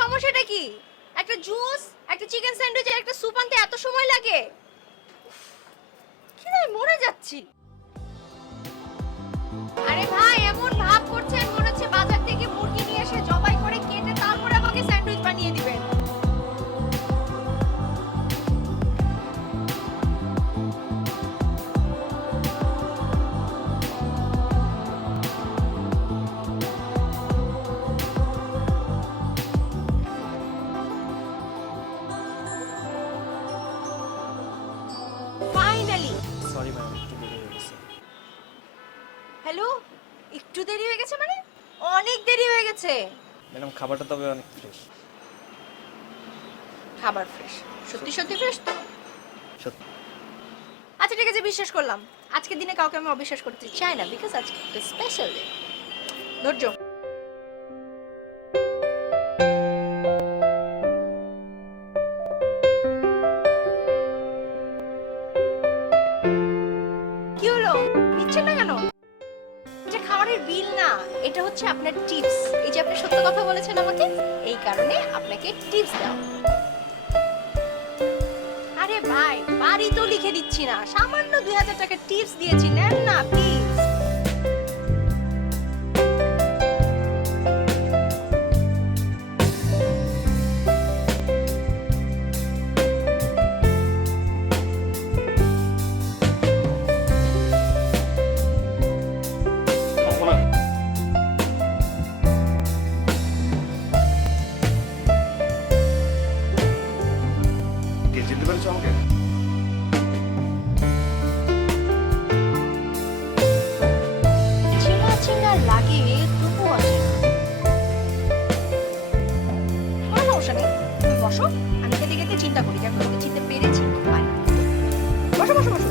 সমস্যাটা কি? একটা জুস একটা চিকেন স্যান্ডউইচ একটা স্যুপ আনতে এত সময় লাগে? কি মরে যাচ্ছি। সরি ম্যাম একটু দেরি হয়ে গেছে। হ্যালো একটু দেরি হয়ে গেছে মানে? অনেক দেরি হয়ে গেছে। ম্যাডাম খাবারটা তবে অনেক ফ্রেশ খাবার ফ্রেশ সত্যি সত্যি। ফ্রেশ তো? সত্যি। আচ্ছা ঠিক আছে বিশ্বাস করলাম। আজকের দিনে কাউকে আমি অবিশ্বাস করতে চাই না বিকজ আজকে স্পেশাল ডে ধৈর্য। এটা হচ্ছে আপনার টিপস এই যে আপনি সত্য কথা বলেছেন আমাকে, এই কারণে আপনাকে টিপস দাও আরে ভাই, বাড়ি তো লিখে দিচ্ছি না। সামান্য দুই হাজার টাকা টিপস দিয়েছি, নেন না প্লিজ সমস্যা নেই তুমি বসো, আমি এদিকে এদিকে চিন্তা করি যে তোমাকে চিনতে পেরেছি পারি বসো বসো বসো।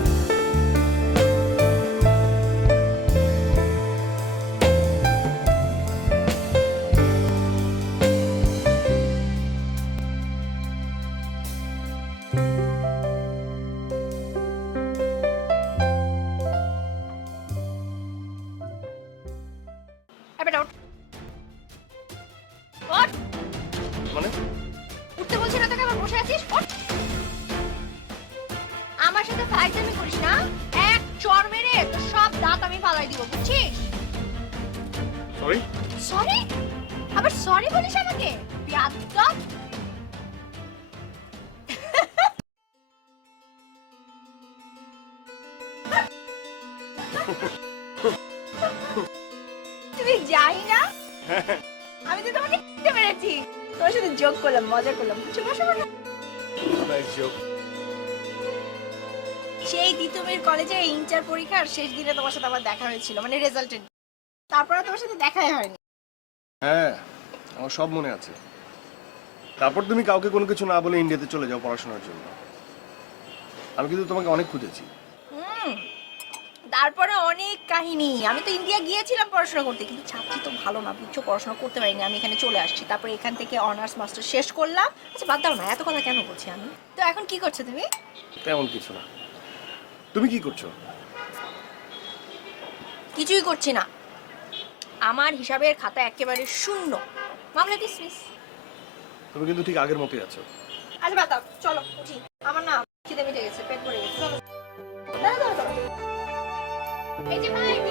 ওঠ। মানে? উঠতে বলছি না তোকে আবার বসে আছিস? আমার সাথে ফাইজলামি করিস না। এক চর মেরে তোর সব দাঁত আমি ফালাই দিব বুঝছিস? সরি সরি আবার সরি বলিস আমাকে? বিয়াদব। তুমি যাই না? আমি তো তোমাকে পেরেছি তোমার সাথে যোগ করলাম মজা করলাম। বুঝছ বসো জোক সেই তিতুমির কলেজে ইন্টার পরীক্ষার শেষ দিনে তোমার সাথে আমার দেখা হয়েছিল মানে রেজাল্টের তারপরে তোমার সাথে দেখাই হয়নি। হ্যাঁ আমার সব মনে আছে। তারপর তুমি কাউকে কোনো কিছু না বলে ইন্ডিয়াতে চলে যাও পড়াশোনার জন্য। আমি কিন্তু তোমাকে অনেক খুঁজেছি। হুম। তারপরে অনেক কাহিনী। আমি তো ইন্ডিয়া গিয়েছিলাম পড়াশোনা করতে কিন্তু ছাত্রী তো ভালো না বুঝছ পড়াশোনা করতে পারিনি। আমি এখানে চলে আসছি। তারপরে এখান থেকে অনার্স মাস্টার শেষ করলাম। আচ্ছা বাদ দাও না এত কথা কেন বলছি আমি? তো এখন কি করছ তুমি? তেমন কিছু না। তুমি কি করছ? কিছুই করছি না। আমার হিসাবের খাতা একেবারে শূন্য। মামলা ডিসমিস তুমি কিন্তু ঠিক আগের মতোই আছো। আচ্ছা বাদ দাও চলো উঠি। আমার না খিদে মিটে গেছে পেট ভরে গেছে। চলো। দাঁড়াও, দাঁড়াও, দাঁড়াও। এই যে ভাই